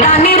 Daniel.